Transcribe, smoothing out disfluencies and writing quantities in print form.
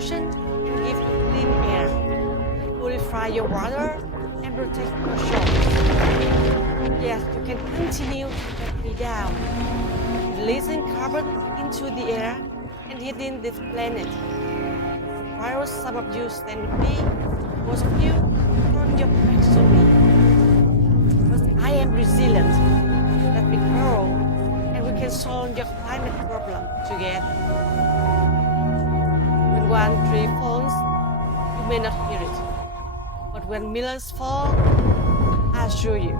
ocean can give you clean air, purify your water, and protect your shores. Yes, you can continue to cut me down, releasing carbon into the air and heating this planet. While some of you stand with me, most of you turn your backs on me. But I am resilient. Let me grow, and we can solve your climate problem together. When one tree falls, you may not hear it. But when millions fall, I assure you,